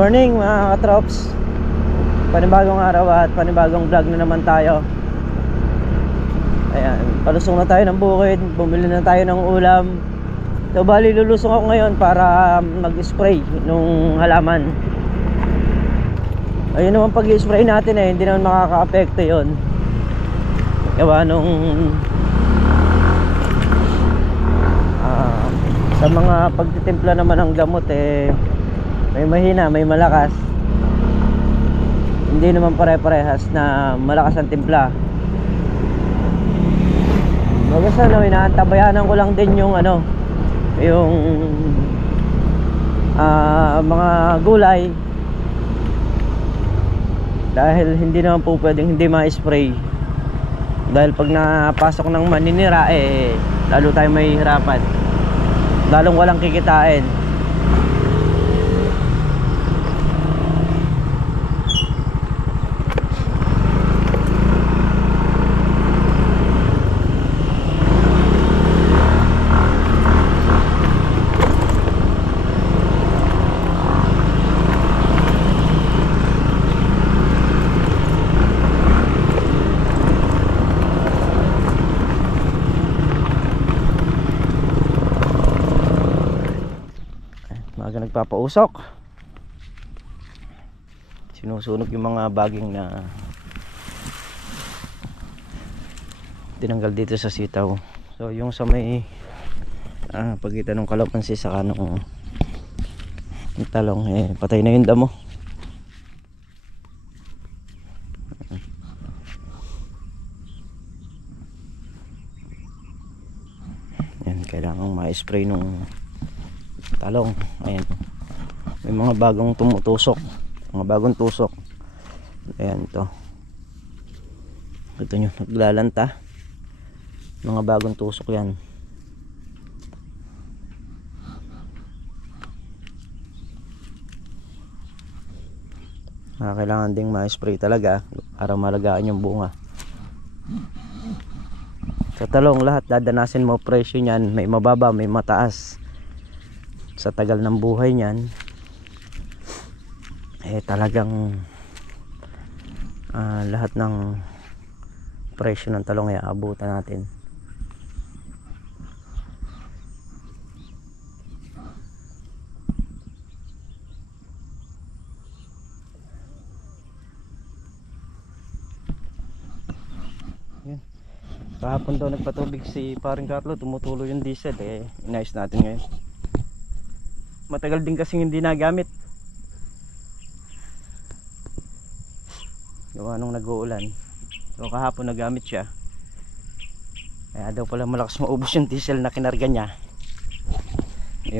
morning mga katrops. Panibagong araw at panibagong vlog na naman tayo. Ayan, palusong na tayo ng bukid. Bumili na tayo ng ulam. So bali lulusong ako ngayon para mag-spray nung halaman. Ayun naman, pag-spray natin hindi naman makaka-apekto yun. Gawa nung sa mga pagtitimpla naman ng gamot may mahina, may malakas. Hindi naman pare-parehas na malakas ang timpla. Baga sana, inaantabayanan ko lang din yung yung mga gulay. Dahil hindi naman po pwedeng hindi ma-spray. Dahil pag napasok ng maninira lalo tayo may hirapan, lalong walang kikitain. Nagpapausok, sinusunog yung mga baging na tinanggal dito sa sitaw. So yung sa may pagitan ng kalamansi saka ng talong, patay na yung damo. Yan, kailangan ma-spray nung talong. Ayan, may mga bagong tumutusok, mga bagong tusok. Ayan, ito nyo, naglalanta, mga bagong tusok yan. Kailangan ding ma-spray talaga para malagaan yung bunga. Sa talong lahat dadanasin mo presyo niyan, may mababa, may mataas. Sa tagal ng buhay niyan talagang lahat ng presyo ng talong ay aabutan natin. Yan. Kahapon daw nagpatubig si paring Carlo, tumutulo yung diesel, inayos natin ngayon. Matagal din kasing hindi nagamit. Gawa nung nag-uulan. So kahapon nagamit siya. Kaya daw pala malakas maubos yung diesel na kinarga niya.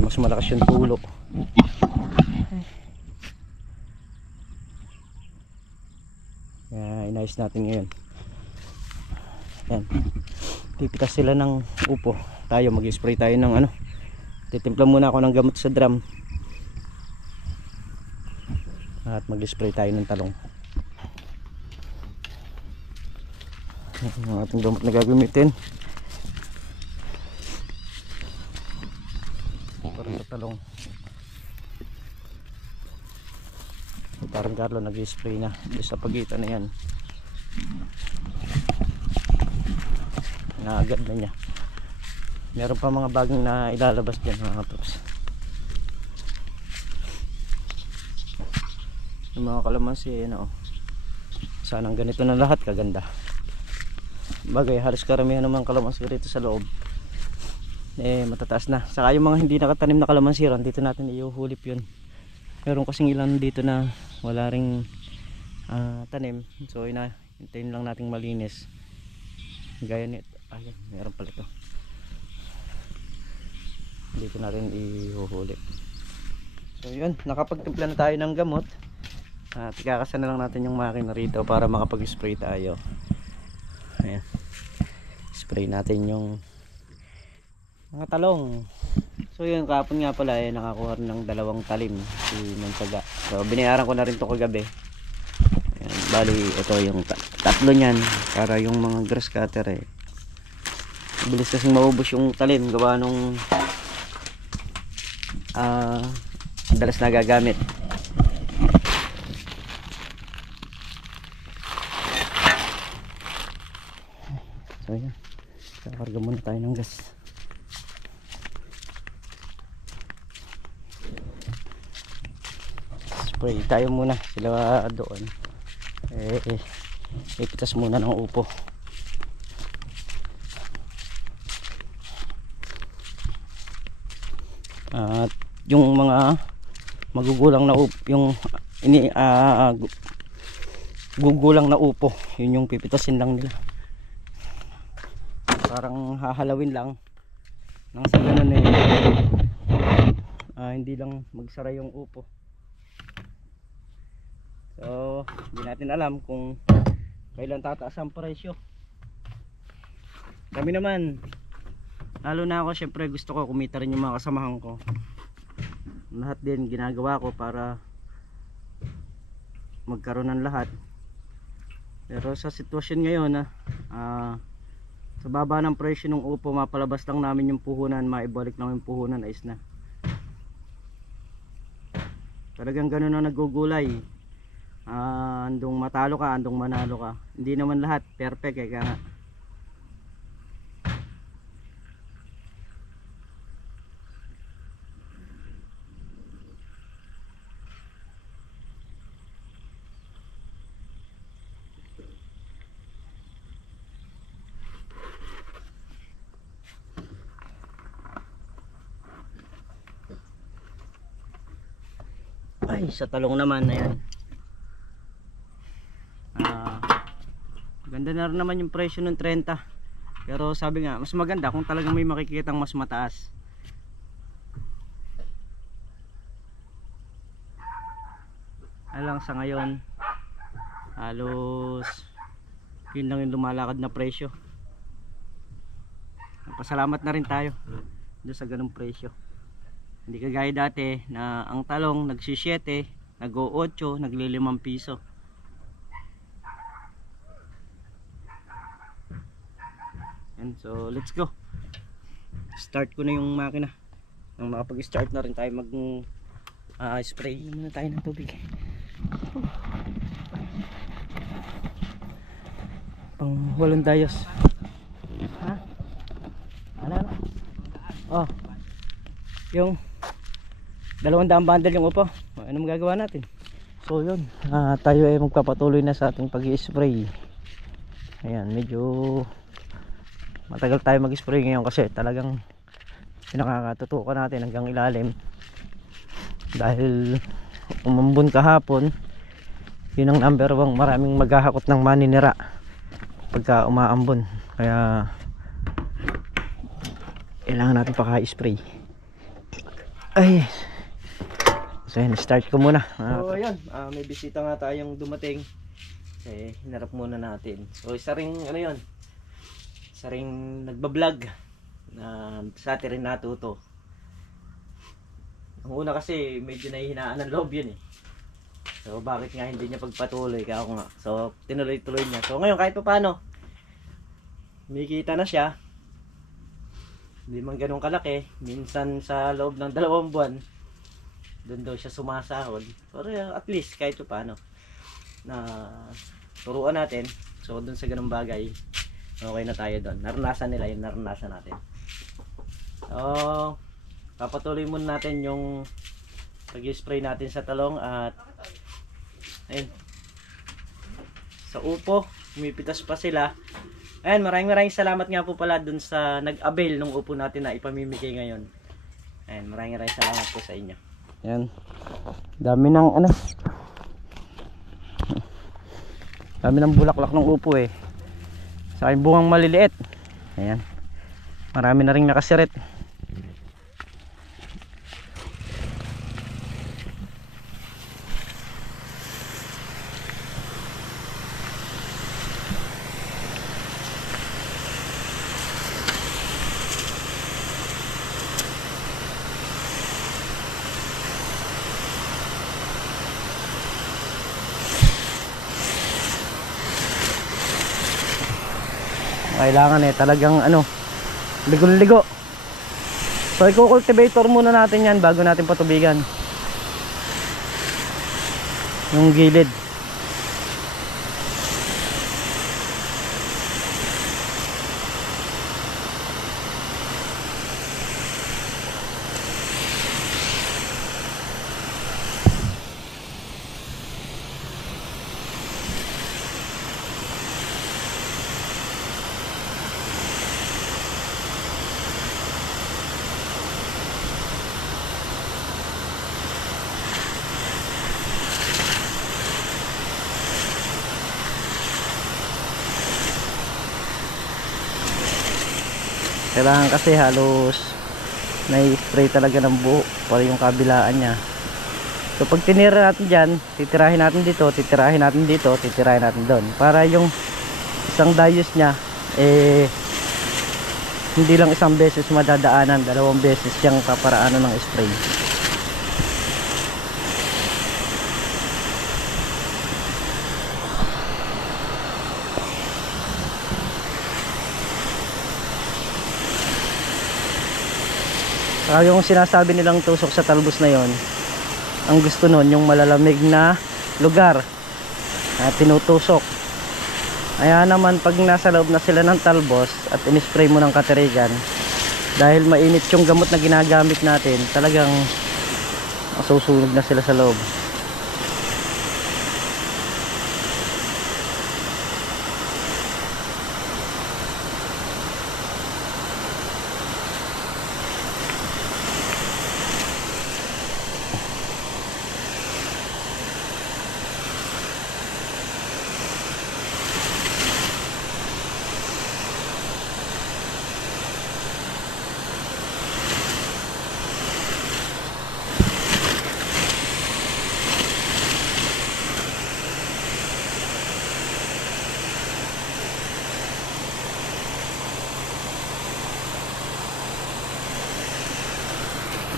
Mas malakas yung tulo. Kaya inayos natin ngayon. Yan. Pipitas sila ng upo. Tayo mag-spray tayo ng titimpla muna ako ng gamot sa drum at mag-spray tayo ng talong. Ang ating gamot na gagamitin para sa talong. Parang Carlo nag-spray na sa pagitan na yan, naagad na niya. Meron pa mga bagong na ilalabas dyan mga katrops. Yung mga kalamansi sanang ganito na lahat kaganda. Bagay halos karamihan naman kalamansi rito sa loob matataas na. Saka yung mga hindi nakatanim na kalamansi dito natin iuhulip yun. Meron kasing ilan dito na wala ring tanim, so hintayin lang nating malinis. Gaya nito, ayun, meron pala ito. Dito natin ihuhuli. So yun, nakapagtimpla na tayo ng gamot at ikakasan na lang natin yung makina rito para makapag-spray tayo. Ayan, spray natin yung mga talong. So yun, kahapon nga pala nakakuha rin ng 2 talim si Mansaga. So binayaran ko na rin to kagabi. Ayan, bali ito yung tatlo nyan para yung mga grass cutter bilis kasing maubos yung talim gawa nung madalas nagagamit. So yan, kakarga muna tayo ng gas. Spray tayo muna, sila doon ipitas muna ng upo. At yung mga magugulang na upo, yung gugulang na upo, yun yung pipitasin lang nila. Parang hahalawin lang nang sa ganun hindi lang magsara yung upo. So hindi natin alam kung kailan tataas ang presyo. Kami naman, lalo na ako, syempre gusto ko kumita rin yung mga kasamahan ko. Lahat din ginagawa ko para magkaroon ng lahat. Pero sa sitwasyon ngayon sa baba ng presyo ng upo, mapalabas lang namin yung puhunan, maibalik lang yung puhunan, ayos na. Talagang ganun na nagugulay. Andong matalo ka, andong manalo ka. Hindi naman lahat perfect kaya nga. Ay, sa talong naman na yan. Ganda na rin naman yung presyo ng 30. Pero sabi nga, mas maganda kung talagang may makikitang mas mataas. Alang sa ngayon, halos yun lang yung lumalakad na presyo. Pasalamat na rin tayo doon sa ganung presyo. Hindi kagaya dati na ang talong nagsi-7, nag-8, nagli-5 piso. And so let's go. Start ko na yung makina. Nang makapag-start na rin tayo mag-spray. Muna tayo ng tubig. Pang walang dayos. Ha? Ano? Oh. Yung 200 bundle yung upo. Ano magagawa natin? So yun, tayo ay magpapatuloy na sa ating pag-i-spray. Ayan, medyo matagal tayo mag-spray ngayon kasi talagang pinakakatutukan natin hanggang ilalim. Dahil umambon kahapon, yun ang number 1, maraming maghahakot ng maninira pagka umaambon. Kaya kailangan natin paka-spray. Ay, so yun, start ko muna. So ayan, may bisita nga tayong dumating. Hinarap muna natin. So isa ring ano yun, isa ring nagbablog na sa atin rin natuto. Ang una kasi medyo nahihinaan ng loob yun So bakit nga hindi niya pagpatuloy, kaya ako nga. So tinuloy-tuloy niya. So ngayon kahit pa paano, kumikita na siya. Hindi man ganun kalaki. Minsan sa loob ng 2 buwan, doon daw siya sumasahod. Pero at least kahit pa paano na turuan natin. So doon sa ganung bagay, okay na tayo doon. Naranasan nila yung naranasan natin. So papatuloy muna natin yung pag-spray natin sa talong. At ayun, sa upo umipitas pa sila. Ayan, maraming salamat nga po pala dun sa nag-avail ng upo natin na ipamimigay ngayon. Ayan, maraming salamat po sa inyo. Ayan, dami ng dami ng bulaklak ng upo sa aking bungang maliliit. Ayan, marami na rin nakasirit. Kailangan talagang ligo-ligo. So i-cultivator muna natin yan bago natin patubigan yung gilid. Kailangan kasi halos na-spray talaga ng buo para yung kabilaan niya. So pag tinira natin dyan, titirahin natin dito, titirahin natin dito, titirahin natin doon, para yung isang dayos niya hindi lang isang beses madadaanan, dalawang beses yung kaparaanan ng spray. Saka yung sinasabi nilang tusok sa talbos na yon, ang gusto nun yung malalamig na lugar na tinutusok. Kaya naman pag nasa loob na sila ng talbos at in-spray mo ng katirigan, dahil mainit yung gamot na ginagamit natin, talagang masusunog na sila sa loob.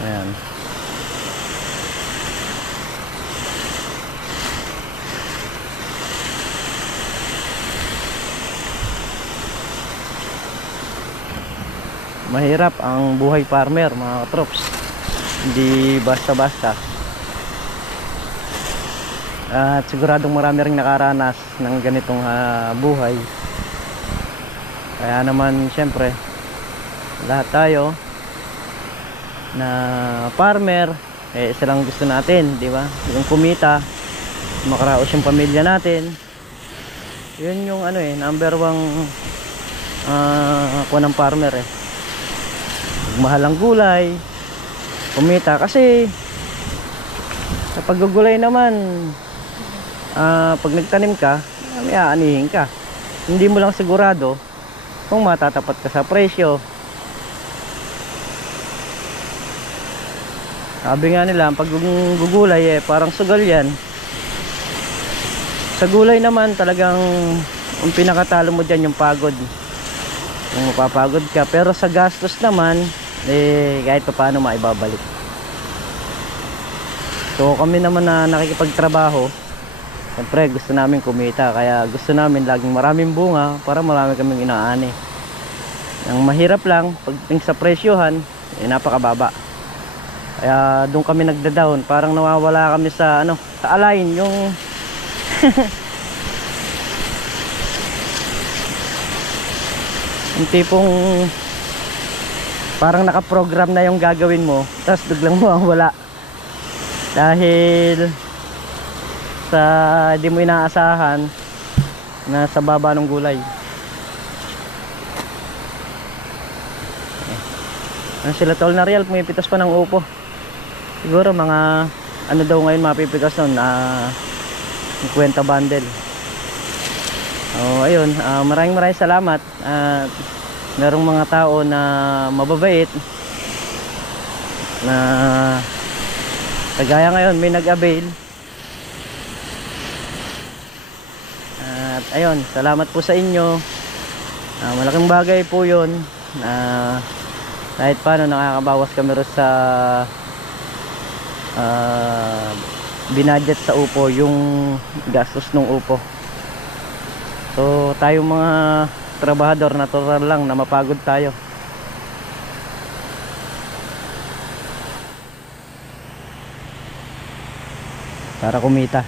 Ayan. Mahirap ang buhay farmer, mga katrops. Hindi basta-basta. At siguradong marami ring nakaranas ng ganitong buhay. Kaya naman syempre lahat tayo na farmer, isa lang gusto natin, di ba? Yung kumita, makaraos yung pamilya natin. Yun yung number one ako ng farmer mahal ang gulay, kumita. Kasi sa paggugulay naman, pag nagtanim ka, may aanihin ka, hindi mo lang sigurado kung matatapat ka sa presyo. Sabi nga nila, pag gugulay parang sugal yan. Sa gulay naman talagang ang pinakatalo mo dyan yung pagod, yung mapapagod ka. Pero sa gastos naman kahit pa paano maibabalik. So kami naman na nakikipagtrabaho, siyempre gusto namin kumita. Kaya gusto namin laging maraming bunga para marami kaming inaani. Ang mahirap lang pagdating sa presyohan, napakababa. Kaya doon kami nagda-down, parang nawawala kami sa sa align, yung yung tipong parang nakaprogram na yung gagawin mo, tapos biglang mawawala dahil sa di mo inaasahan na sa baba ng gulay. Sila Tol na real, pumipitas pa ng upo. Siguro mga daw ngayon mapipitas nun, 50 bundle. Ayun, maraming salamat. Merong mga tao na mababait na kagaya ngayon may nag-avail. At ayun, salamat po sa inyo. Malaking bagay po yun na kahit paano nakakabawas kami rin sa binadget sa upo, yung gastos ng upo. So tayong mga trabahador, natural lang na mapagod tayo. Para kumita.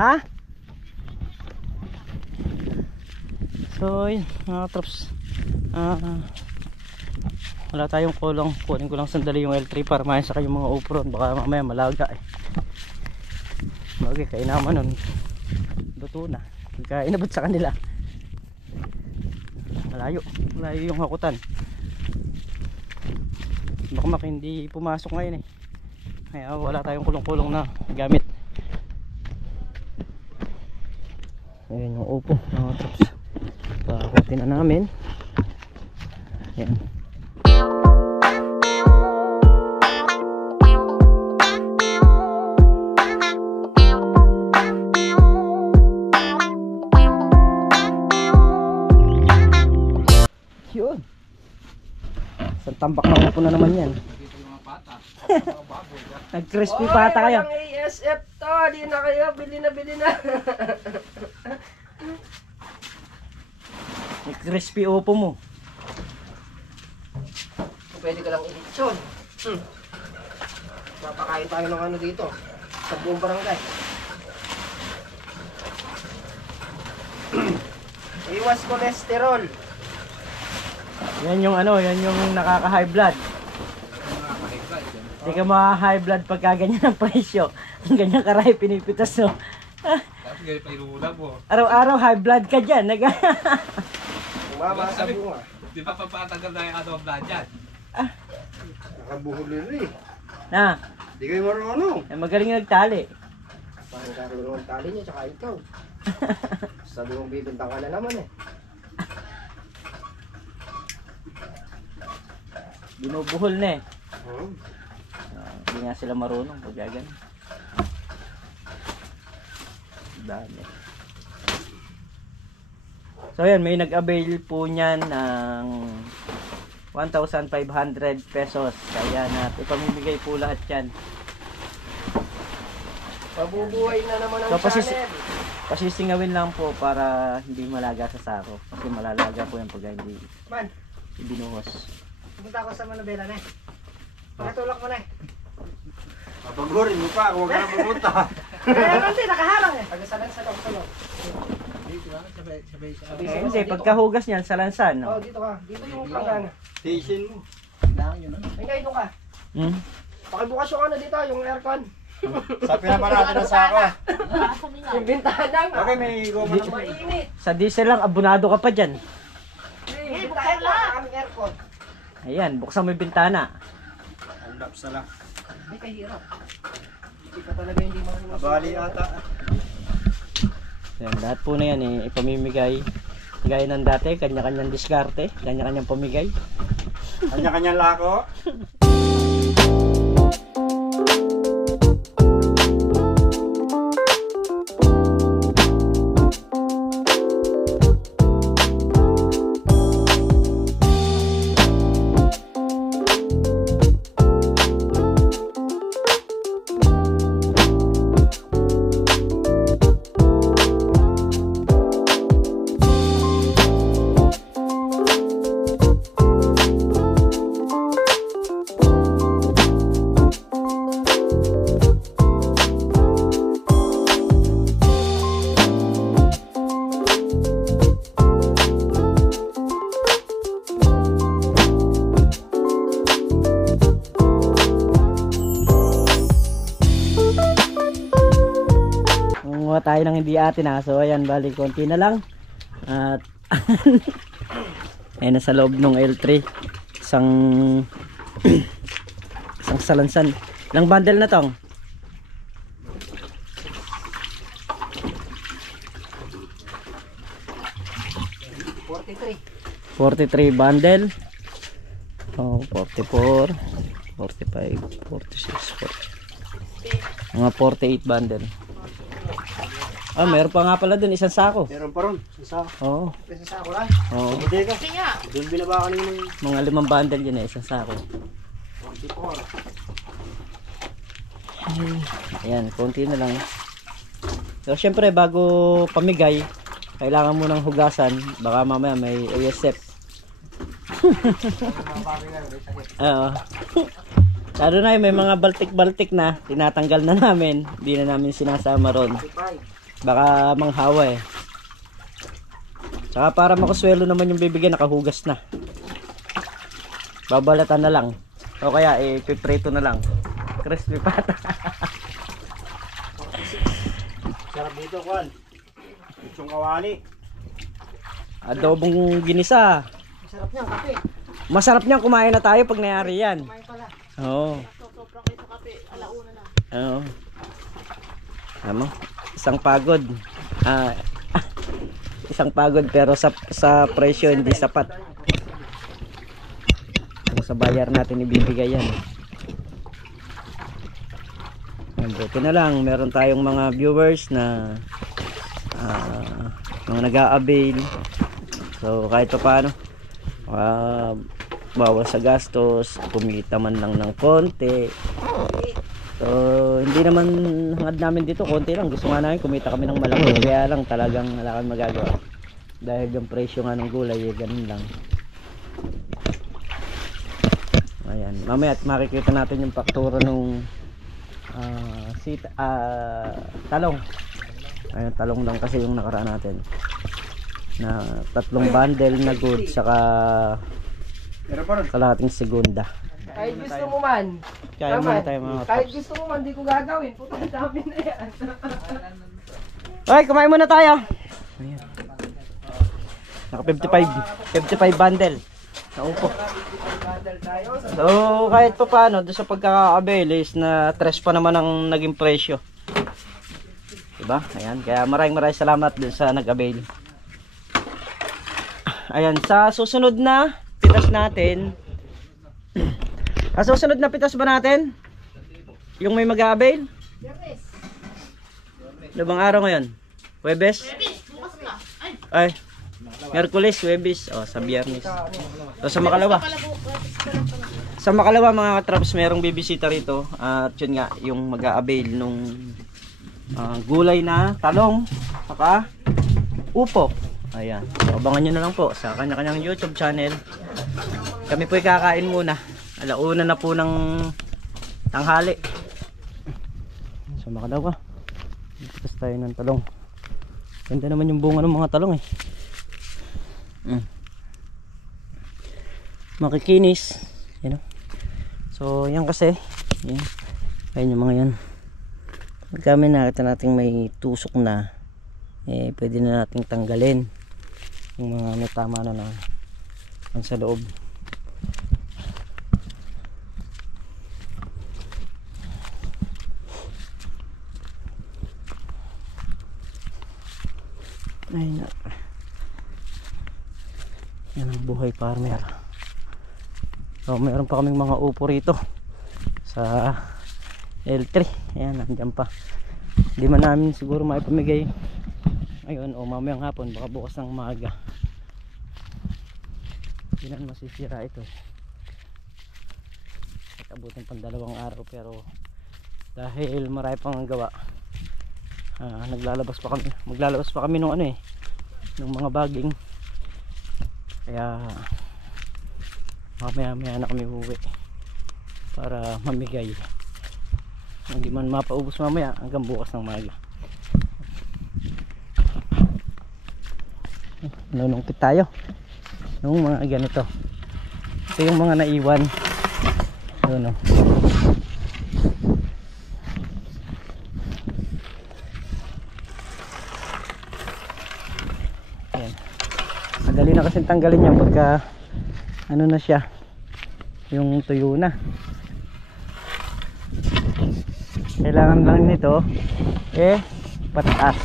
Ha? So yun mga trops, wala tayong kulong. Kunin ko lang sandali yung L3 para maisa kayo mga upron, baka mamaya malaga bagay kainaman nun, luto na, inabot sa kanila. Malayo yung hakutan, baka hindi pumasok ngayon kaya wala tayong kulong-kulong na gamit. Ayun yung upo mga trops. Kukutin na namin. Yan. Yun. Isang tambak na upo na naman yan. Nag-crispy pata kayo. Walang ASF to. Di na kayo. Bili na. Nag-crispy upo mo. Pwede ka lang ilitsyon. Papakain tayo ng ano dito. Sa buong barangay. Iwas cholesterol. Yan yung ano, yan yung nakaka-high blood. Hindi ka ma-high blood pagka ganyan ang presyo. Ganyan karami pinipitas, no? Tapos ganyan pa inuulam mo. Araw-araw high blood ka dyan. Umama sa bunga. Di ba papatagal na yung ano ang blood dyan? Nakabuhol rin eh. Na, Di kayo marunong. magaling nagtali. Parang karunong ang tali niya, tsaka ikaw. Sabi mong bibintang ka na naman eh. Binubuhol na eh. Hmm. Hindi nga sila marunong pag gagan. Dami. So yan, may nag-avail po niyan ng 1,500 pesos. Kaya natin ipamimigay po lahat yan. Mabubuhay na naman ang So, channel. Pasisingawin lang po para hindi malaga sa sako. Kasi malalaga po yan pag hindi Man, ibinuhos. pumunta ako sa Manabela na eh. Pakitulak mo na eh. Papagurin mo pa, huwag ka na pumunta. Kaya naman din, nakaharang eh. Pagkasalan-salang sa loob. Kasi pagkahugas niyan sa lansan, Oh, no? dito ka. Dito yung planggana. Station mo. Ay, kayo doon ka. Hmm? Pakibukas yung ano dito, yung aircon. Sa pinaparati ng sako. Yung bintana nga. Okay, may goma na. Mainit. Sa diesel lang, abunado ka pa dyan. Yung bintana nga, aming aircon. Ayan, buksan mo yung bintana. Ang laps na lang. Ay, kahirap. Hindi pa talaga hindi marunong. Abali ata. Yan, lahat po na yan eh, ipamimigay. Gaya ng dati, kanya-kanyang diskarte, kanya-kanyang pamigay. Kanya-kanyang lako. Kumuha tayo ng hindi atin ha. So ayan, bali konti na lang. At ayun, nasa loob ng L3 isang isang salansan. Ilang bundle na tong? 43 bundle. Oh, 44, 45, 46, 40. Mga 48 bundle. Ah, meron pa nga pala dun, isang sako. Meron pa ron. Sa sako. Oo. Kasi sa ako lang. Oo. Hindi ka. Doon binaba ka nyo yung Mga 5 bundle yun eh, isang sako. 44. Ayan, konti na lang. So, syempre, bago pamigay, kailangan mo ng hugasan. Baka mamaya may ASF. Oo. Lalo na may mga baltik-baltik na, tinatanggal na namin. Hindi na namin sinasama ron. Baka manghawa eh. Saka para makaswelo naman yung bibigyan, nakahugas na. Babalatan na lang. O kaya, piprito na lang. Crispy pata. Sarap dito, Juan. Itsong kawali. Adobong ginisa. Masarap niyan, kape. Masarap niyan, kumain na tayo pag nangyari yan. Kumain pala. Oo. Oo. Ano? Isang pagod. isang pagod pero sa presyo hindi sapat. Kung sa bayar natin ibibigay yan. Buti na lang meron tayong mga viewers na mga nag-a-avail. So kahit pa paano bawas sa gastos, kumita man lang ng konti. So hindi naman hangad namin dito, konti lang. Gusto nga namin kumita kami ng malaki, kaya lang talagang wala kami magagawa dahil yung presyo nga ng gulay ganun lang. Ayan, mamaya at makikita natin yung faktura nung talong. Ayun, talong lang kasi yung nakaraan natin na 3 bundle na good saka kalahating segunda. Kahit gusto mo man. Kaya muna tayo mga Kahit paps. gusto mo man, di ko gagawin. Puta, dami na yan. Ay, kumain muna tayo. Ayan. Naka 55 bundle. Naupo. So kahit pa paano doon sa pagkaka-avail is na 3 pa naman ang naging presyo. Diba? Ayan, kaya maraming salamat dun sa nag-avail. Ayan, sa susunod na pitas natin. Sa susunod na pitas ba natin? Yung may mag-avail? Ano bang araw ngayon? Huwebes? Ay, Miyerkules, Huwebes, sa Biyernes. So sa Makalawa. Sa Makalawa mga katraps, merong bibisita rito. At yun nga, yung mag-a-avail nung gulay na talong saka upo. Ayan, so abangan nyo na lang po sa kanya-kanyang YouTube channel. Kami po'y kakain muna. Alauna na po ng tanghali. So Makalawa, pitas tayo ng talong. Ganda naman yung bunga ng mga talong makikinis, you know? So yan kasi yan. Ayan yung mga yan. Pag kami nakita natin may tusok na, pwede na nating tanggalin yung mga natama na sa loob. Ay, yan ang buhay farmer. So mayroon pa kaming mga upo rito sa L3. Ayan, nandiyan pa. Hindi man namin siguro maipamigay ngayon o mamayang hapon, baka bukas ng umaga. Hindi na masisira ito. At abutin pang 2 araw, pero dahil marami pang gawa, maglalabas pa kami nung nung mga baging. Kaya mamaya na kami uwi para mamigay. Hindi man mapaubos mamaya hanggang bukas ng umaga. Nunungkit tayo nung mga ganito. Ito yung mga naiwan doon, ayan. Madali na kasi tanggalin yan pagka na siya, yung tuyo na. Kailangan lang nito pataas.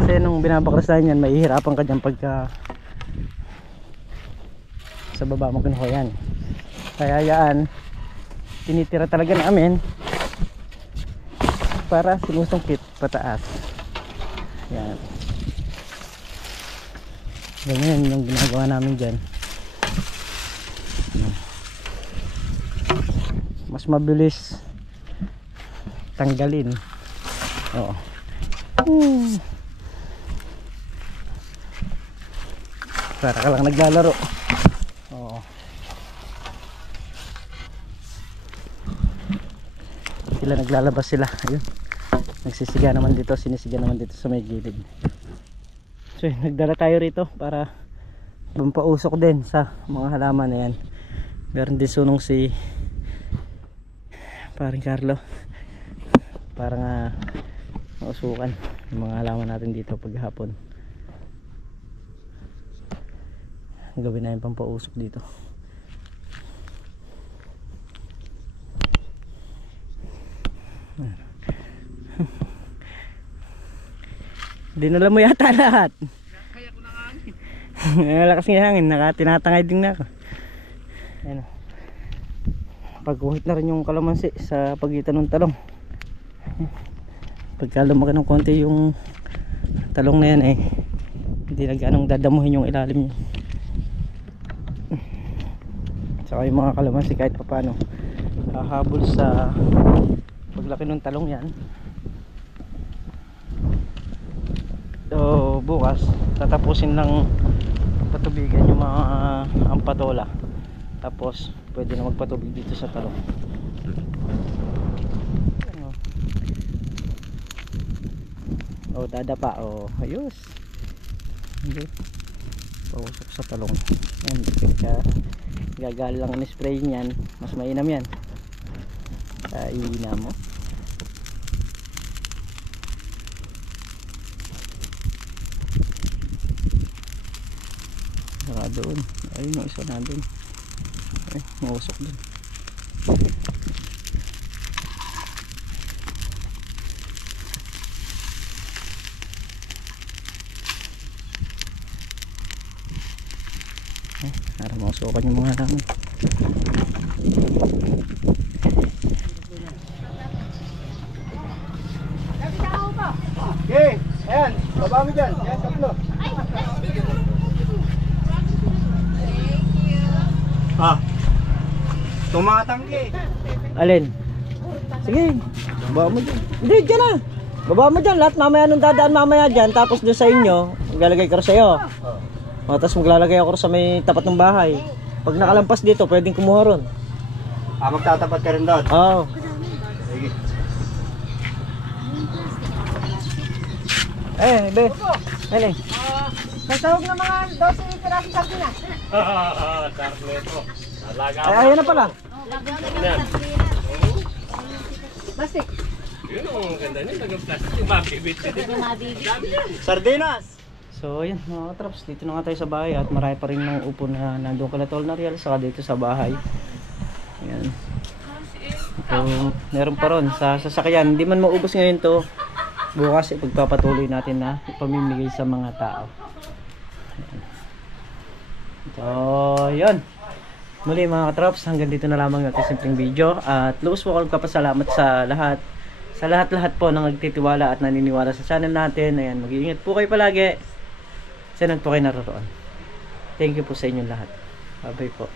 Kasi nung binabakrasan yan, mahihirapan ka dyan pagka sa baba mo kinuha yan. Kaya yan tinitira talaga namin para sinusungkit pataas. Yan, ganyan yung ginagawa namin dyan. Mas mabilis tanggalin. Para ka lang naglalaro. Sila naglalabas sila. Ayun, nagsisiga naman dito, sinisiga naman dito sa may gilid. So nagdala tayo rito para pampausok din sa mga halaman na yan. Meron din sunong si paring Carlo para nga mausukan yung mga halaman natin dito paghapon. Gawin na yung pampausok dito. Dinala mo yata lahat. Kaya ko na hangin. Lakas ng hangin, tinatangay din na ako. Ayan. Pagkuhit na rin yung kalamansi sa pagitan ng talong. Pagka lumaki ng konti yung talong na yan hindi na ganong dadamuhin yung ilalim niya. Saka yung mga kalamansi kahit pa paano hahabol sa paglaki ng talong yan. So bukas tatapusin lang patubigan yung mga ampatola, tapos pwede na magpatubig dito sa talong. Dadapa ayos. Hindi pausok sa talong yan, gagal lang ang spray niyan, mas mainam yan. Kaina mo. Saka doon, ayun yung isa na doon, mausok doon. Para mausukan yung mga halaman. Okay, ayan, baba mo dyan, ayan, tatlo. Tumatanggi. Alin? Sige, baba mo dyan. Hindi, dyan na. Baba mo dyan, lahat mamaya nung dadaan mamaya dyan. Tapos doon sa inyo, maglalagay ko sa'yo. Tapos maglalagay ako sa may tapat ng bahay. Pag nakalampas dito, pwedeng kumuha ron. Magtatapat ka rin doon. Oo. Sige. Be. Alin? Nasawag na mga 12 pirasong sardinas. Sarneto. Alaga. Ay, ayan na pala. Plastic. Yun ang ganda niya. Nag-plastic. Mabibit ka din. Sardinas. So yun mga katraps, dito na nga tayo sa bahay at marami pa rin ng upo na nandun kala Tol Nariel saka dito sa bahay. Ayan. So meron pa ron sa sasakyan, hindi man maubos ngayon to, bukas ipagpapatuloy natin na ipamimigay sa mga tao. Ayan. So yun, muli mga katraps, hanggang dito na lamang natin simpleng video at lubos po akong kapasalamat sa lahat po na nagtitiwala at naniniwala sa channel natin. Ayan, mag-iingat po kayo palagi. Saan po kayo naroon. Thank you po sa inyong lahat. Bye-bye po.